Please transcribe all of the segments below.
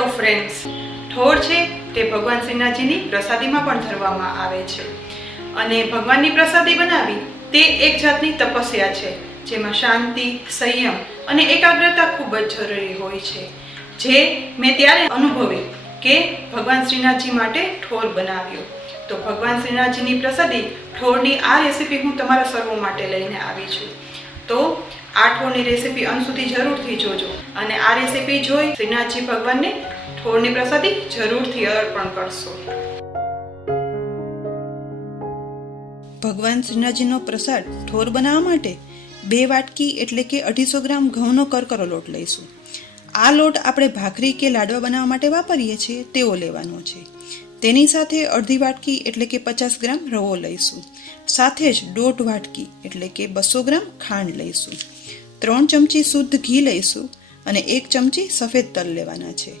Hello friends, Thor છે તે ભગવાન શ્રીનાથજીની પ્રસાદીમાં પણ ધરવામાં આવે છે અને ભગવાનની પ્રસાદી બનાવવી તે એક જાતની તપસ્યા છે, જેમાં શાંતિ, સંયમ અને એકાગ્રતા ખૂબ જ જરૂરી હોય છે, જે મેં ત્યારે અનુભવી કે ભગવાન શ્રીનાથજી માટે ઠોર બનાવ્યો. તો ભગવાન શ્રીનાથજીની પ્રસાદી ઠોરની આ રેસીપી હું તમારા સર્વો માટે લઈને આવી છું. તો આ ઠોરની રેસીપી અંત સુધી જરૂરથી જોજો અને આ રેસીપી જોઈ શ્રીનાથજી ભગવાનને ઠોરની પ્રસાદી જરૂરથી અર્પણ કરશો. ભગવાન શ્રીનાથજીનો પ્રસાદ ઠોર બનાવવા માટે 2 વાટકી એટલે કે 250 ગ્રામ ઘઉંનો કરકરો લોટ લઈશું. આ લોટ આપણે ભાખરી કે લાડવા બનાવવા માટે વાપરીએ છીએ તેવો લેવાનો છે. તેની સાથે અડધી વાટકી એટલે કે 50 ગ્રામ રવો લઈશું. સાથે જ 1.5 વાટકી એટલે કે 200 ગ્રામ ખાંડ લઈશું. 3 ચમચી શુદ્ધ ઘી લઈશું અને 1 ચમચી સફેદ તલ લેવાના છે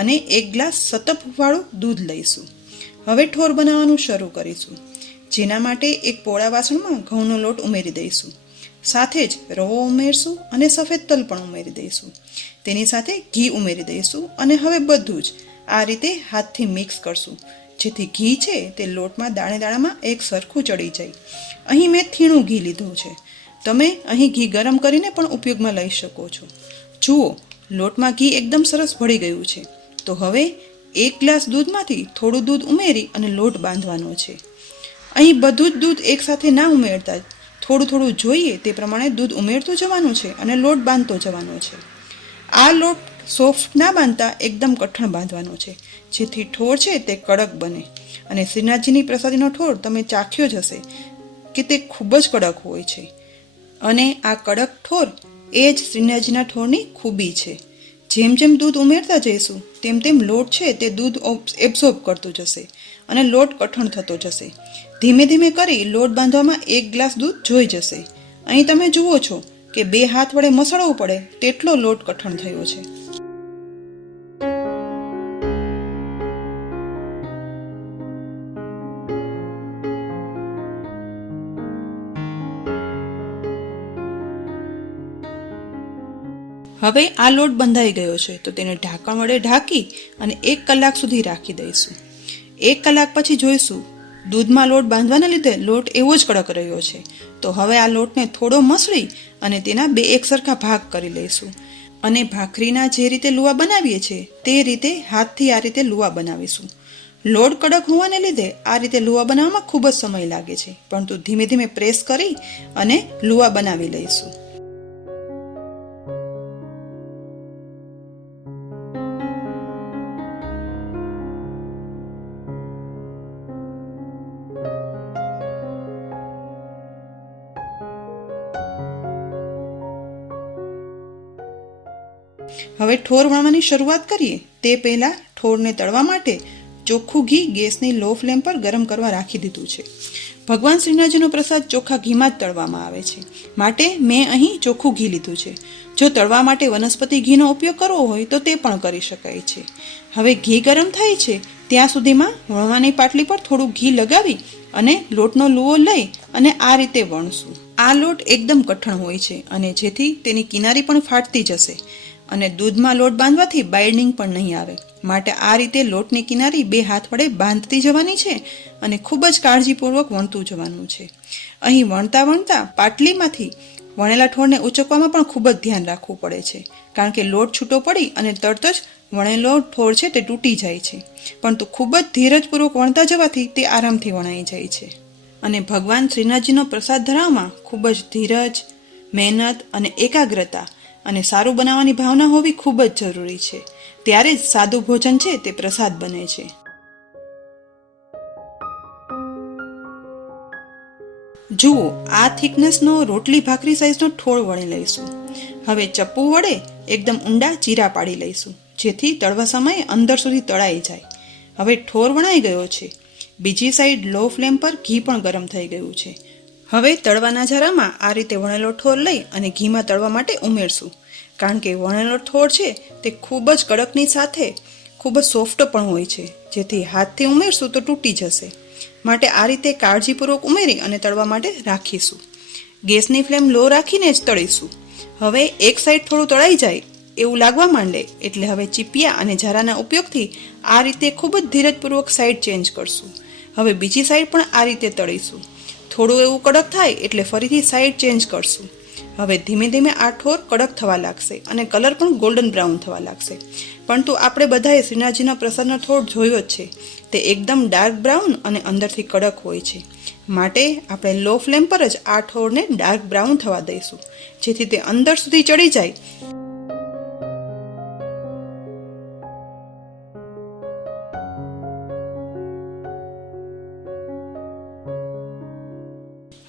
અને 1 ગ્લાસ સતપવાળું દૂધ લઈશું. હવે ઠોર બનાવવાનું શરૂ કરીશું, જેના માટે એક પોળા વાસણમાં ઘઉંનો લોટ ઉમેરી દઈશું. સાથે જ રવો ઉમેરશું અને સફેદ તલ પણ ઉમેરી દઈશું. તેની સાથે ઘી ઉમેરી દઈશું અને હવે બધું જ આ રીતે હાથથી મિક્સ કરશું, જેથી ઘી છે તે લોટમાં દાણે દાણામાં એક સરખું ચડી જાય. અહીં મેં થીણું ઘી લીધું છે. તમે અહીં ઘી ગરમ કરીને પણ ઉપયોગમાં લઈ શકો છો. જુઓ, લોટમાં ઘી એકદમ સરસ ભળી ગયું છે. તો હવે 1 ગ્લાસ દૂધમાંથી થોડું દૂધ ઉમેરી અને લોટ બાંધવાનો છે. અહીં બધું જ દૂધ એકસાથે ના ઉમેરતા થોડું થોડું જોઈએ તે પ્રમાણે દૂધ ઉમેરતું જવાનું છે અને લોટ બાંધતો જવાનો છે. આ લોટ સોફ્ટ ના બાંધતા એકદમ કઠણ બાંધવાનો છે, જેથી ઠોર છે તે કડક બને. અને શ્રીનાથજીની પ્રસાદીનો ઠોર તમે ચાખ્યો જ હશે કે તે ખૂબ જ કડક હોય છે અને આ કડક ઠોર એ જ શ્રીનાથજીના ઠોરની ખૂબી છે. જેમ જેમ દૂધ ઉમેરતા જઈશું તેમ તેમ લોટ છે તે દૂધ એબ્સોર્બ કરતું જશે અને લોટ કઠણ થતો જશે. ધીમે ધીમે કરી લોટ બાંધવામાં 1 ગ્લાસ દૂધ જોઈ જશે. અહીં તમે જુઓ છો કે 2 હાથ વડે મસળવો પડે તેટલો લોટ કઠણ થયો છે. હવે આ લોટ બંધાઈ ગયો છે, તો તેને ઢાંકણ વડે ઢાંકી અને 1 કલાક સુધી રાખી દઈશું. 1 કલાક પછી જોઈશું દૂધમાં લોટ બાંધવાના લીધે લોટ એવો જ કડક રહ્યો છે. તો હવે આ લોટને થોડો મસળી અને તેના 2 એકસરખા ભાગ કરી લઈશું અને ભાખરીના જે રીતે લુવા બનાવીએ છીએ તે રીતે હાથથી આ રીતે લુવા બનાવીશું. લોટ કડક હોવાને લીધે આ રીતે લુવા બનાવવામાં ખૂબ જ સમય લાગે છે, પરંતુ ધીમે ધીમે પ્રેસ કરી અને લુવા બનાવી લઈશું. હવે ઠોર વણવાની શરૂઆત કરીએ તે પહેલાં ઠોરને તળવા માટે ચોખ્ખું ઘી ગેસની લો ફ્લેમ પર ગરમ કરવા રાખી દીધું છે. ભગવાન શ્રીનાથજીનો પ્રસાદ ચોખ્ખા ઘીમાં જ તળવામાં આવે છે, માટે મેં અહીં ચોખ્ખું ઘી લીધું છે. જો તળવા માટે વનસ્પતિ ઘીનો ઉપયોગ કરવો હોય તો તે પણ કરી શકાય છે. હવે ઘી ગરમ થાય છે ત્યાં સુધીમાં વણવાની પાટલી પર થોડું ઘી લગાવી અને લોટનો લુવો લઈ અને આ રીતે વણશું. આ લોટ એકદમ કઠણ હોય છે અને જેથી તેની કિનારી પણ ફાટતી જશે અને દૂધમાં લોટ બાંધવાથી બાઇન્ડિંગ પણ નહીં આવે, માટે આ રીતે લોટની કિનારી 2 હાથ વડે બાંધતી જવાની છે અને ખૂબ જ કાળજીપૂર્વક વણતું જવાનું છે. અહીં વણતા વણતા પાટલીમાંથી વણેલા ઠોરને ઉચકવામાં પણ ખૂબ જ ધ્યાન રાખવું પડે છે, કારણ કે લોટ છૂટો પડી અને તરત જ વણેલો ઠોર છે તે તૂટી જાય છે. પરંતુ ખૂબ જ ધીરજપૂર્વક વણતા જવાથી તે આરામથી વણાઈ જાય છે. અને ભગવાન શ્રીનાથજીનો પ્રસાદ ધરાવવામાં ખૂબ જ ધીરજ, મહેનત અને એકાગ્રતા અને સારું બનાવવાની ભાવના હોવી ખૂબ જ જરૂરી છે. ત્યારે જ સાદું ભોજન છે તે પ્રસાદ બને છે. જુઓ, આ થિકનેસનો રોટલી ભાખરી સાઈઝનો ઠોર વણી લઈશું. હવે ચપ્પુ વડે એકદમ ઊંડા ચીરા પાડી લઈશું, જેથી તળવા સમયે અંદર સુધી તળાઈ જાય. હવે ઠોર વણાઈ ગયો છે. બીજી સાઈડ લો ફ્લેમ પર ઘી પણ ગરમ થઈ ગયું છે. હવે તળવાના જરામાં આ રીતે વણેલો ઠોર લઈ અને ઘીમાં તળવા માટે ઉમેરશું, કારણ કે વણેલો ઠોર છે તે ખૂબ જ કડકની સાથે ખૂબ જ સોફ્ટ પણ હોય છે, જેથી હાથથી ઉમેરશું તો તૂટી જશે. માટે આ રીતે કાળજીપૂર્વક ઉમેરી અને તળવા માટે રાખીશું. ગેસની ફ્લેમ લો રાખીને જ તળીશું. હવે એક સાઈડ થોડું તળાઈ જાય એવું લાગવા માંડે એટલે હવે ચીપિયા અને ઝારાના ઉપયોગથી આ રીતે ખૂબ જ ધીરજપૂર્વક સાઈડ ચેન્જ કરશું. હવે બીજી સાઈડ પણ આ રીતે તળીશું. થોડું એવું કડક થાય એટલે ફરીથી સાઈડ ચેન્જ કરશું. હવે ધીમે ધીમે આ ઠોર કડક થવા લાગશે અને કલર પણ ગોલ્ડન બ્રાઉન થવા લાગશે. પરંતુ આપણે બધાએ શ્રીનાથજીના પ્રસાદનો ઠોર જોયો જ છે, તે એકદમ ડાર્ક બ્રાઉન અને અંદરથી કડક હોય છે. માટે આપણે લો ફ્લેમ પર જ આ ઠોરને ડાર્ક બ્રાઉન થવા દઈશું, જેથી તે અંદર સુધી ચડી જાય.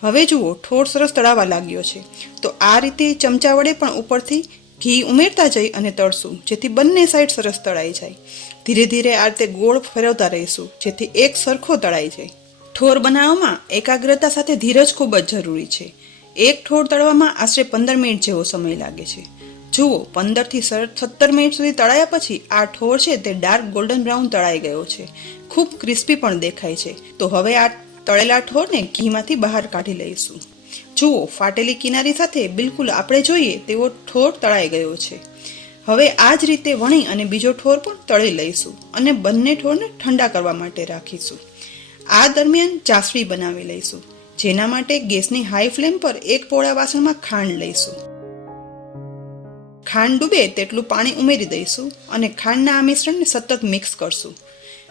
હવે જુઓ, ઠોર સરસ તળાવા લાગ્યો છે. તો આ રીતે ચમચા વડે પણ ઉપરથી ઘી ઉમેરતા જઈ અને તળશું, જેથી બંને સાઈડ સરસ તળાઈ જાય. ધીરે ધીરે આ રીતે ગોળ ફેરવતા રહીશું, જેથી એક સરખો તળાઈ જાય. ઠોર બનાવવામાં એકાગ્રતા સાથે ધીરજ ખૂબ જ જરૂરી છે. એક ઠોર તળવામાં આશરે 15 મિનિટ જેવો સમય લાગે છે. જુઓ, 15 થી 17 મિનિટ સુધી તળાયા પછી આ ઠોર છે તે ડાર્ક ગોલ્ડન બ્રાઉન તળાઈ ગયો છે. ખૂબ ક્રિસ્પી પણ દેખાય છે. તો હવે આ તળેલા ઠોરને ઘીમાંથી બહાર કાઢી લઈશું. જુઓ, ફાટેલી કિનારી સાથે બિલકુલ આપણે જોઈએ તેવો ઠોર તળાઈ ગયો છે. હવે આ જ રીતે વણી અને બીજો ઠોર પણ તળી લઈશું અને બંને ઠોરને ઠંડા કરવા માટે રાખીશું. આ દરમિયાન ચાસણી બનાવી લઈશું, જેના માટે ગેસની હાઈ ફ્લેમ પર એક પોળા વાસણમાં ખાંડ લઈશું. ખાંડ ડૂબે તેટલું પાણી ઉમેરી દઈશું અને ખાંડના આ મિશ્રણને સતત મિક્સ કરશું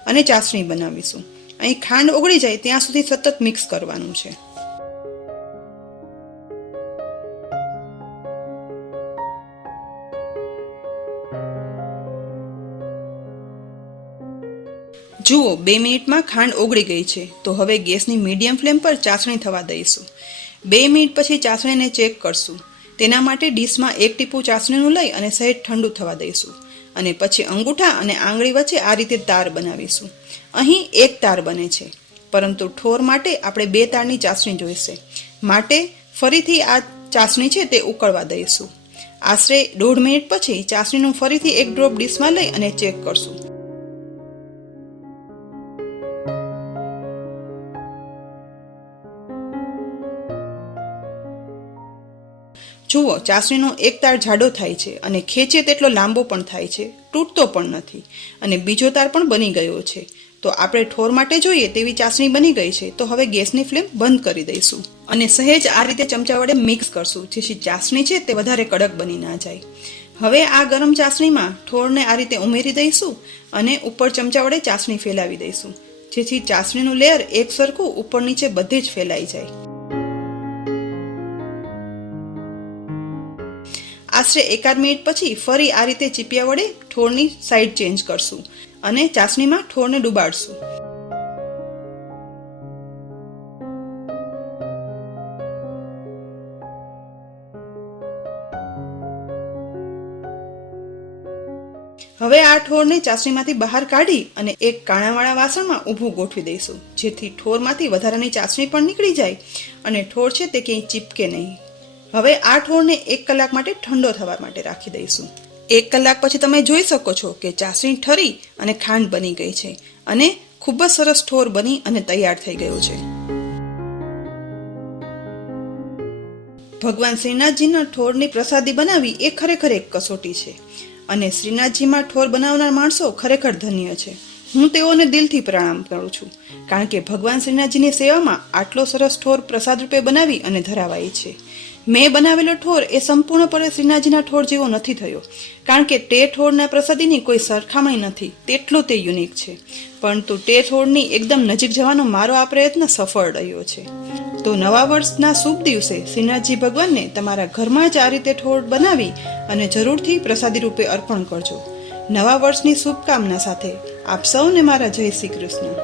અને ચાસણી બનાવીશું. અહીં ખાંડ ઓગળી જાય ત્યાં સુધી સતત મિક્સ કરવાનું છે. જુઓ, 2 મિનિટમાં ખાંડ ઓગળી ગઈ છે. તો હવે ગેસની મીડિયમ ફ્લેમ પર ચાસણી થવા દઈશું. 2 મિનિટ પછી ચાસણીને ચેક કરશું. તેના માટે ડીશમાં 1 ટીપું ચાસણીનું લઈ અને સહેજ ઠંડુ થવા દઈશું અને પછી અંગૂઠા અને આંગળી વચ્ચે આ રીતે તાર બનાવીશું. અહીં 1 તાર બને છે, પરંતુ ઠોર માટે આપણે 2 તારની ચાસણી જોઈશે. માટે ફરીથી આ ચાસણી છે તે ઉકળવા દઈશું. આશરે 1.5 મિનિટ પછી ચાસણીનું ફરીથી 1 ડ્રોપ ડીશમાં લઈ અને ચેક કરશું. જુઓ, ચાસણીનો 1 તાર જાડો થાય છે અને ખેંચે તેટલો લાંબો પણ થાય છે, તૂટતો પણ નથી અને બીજો તાર પણ બની ગયો છે. તો આપણે ઠોર માટે જોઈએ તેવી ચાસણી બની ગઈ છે. તો હવે ગેસની ફ્લેમ બંધ કરી દઈશું અને સહેજ આ રીતે ચમચા વડે મિક્સ કરશું, જેથી ચાસણી છે તે વધારે કડક બની ના જાય. હવે આ ગરમ ચાસણીમાં ઠોરને આ રીતે ઉમેરી દઈશું અને ઉપર ચમચા વડે ચાસણી ફેલાવી દઈશું, જેથી ચાસણીનું લેયર એક સરખું ઉપર નીચે બધે જ ફેલાઈ જાય. આશરે 1 મિનિટ પછી ફરી આ રીતે ચીપિયા વડે ઠોરની સાઈડ ચેન્જ કરશું અને ચાસણીમાં ઠોરને ડુબાડશું. હવે આ ઠોરને ચાસણીમાંથી બહાર કાઢી અને એક કાણાવાળા વાસણમાં ઊભું ગોઠવી દઈશું, જેથી ઠોરમાંથી વધારાની ચાસણી પણ નીકળી જાય અને ઠોર છે તે ક્યાંય ચીપકે નહીં. હવે આ ઠોરને 1 કલાક માટે ઠંડો થવા માટે રાખી દઈશું. 1 કલાક પછી તમે જોઈ શકો છો કે ચાસણી ઠરી અને ખાંડ બની ગઈ છે અને ખૂબ જ સરસ ઠોર બની અને તૈયાર થઈ ગયો છે. ભગવાન શ્રીનાથજીના ઠોરની પ્રસાદી બનાવવી એ ખરેખર એક કસોટી છે અને શ્રીનાથજીમાં ઠોર બનાવનાર માણસો ખરેખર ધન્ય છે. હું તેઓને દિલથી પ્રણામ કરું છું, કારણ કે ભગવાન શ્રીનાથજીની સેવામાં આટલો સરસ ઠોર પ્રસાદ રૂપે બનાવી અને ધરાવાય છે. મેં બનાવેલો ઠોર એ સંપૂર્ણપણે શ્રીનાથજીના ઠોર જેવો નથી થયો, કારણ કે તે ઠોરના પ્રસાદીની કોઈ સરખામણી નથી, તેટલો તે યુનિક છે. પરંતુ તે ઠોરની એકદમ નજીક જવાનો મારો આ પ્રયત્ન સફળ રહ્યો છે. તો નવા વર્ષના શુભ દિવસે શ્રીનાથજી ભગવાનને તમારા ઘરમાં જ આ રીતે ઠોર બનાવી અને જરૂરથી પ્રસાદી રૂપે અર્પણ કરજો. નવા વર્ષની શુભકામના સાથે આપ સૌને મારા જય શ્રી કૃષ્ણ.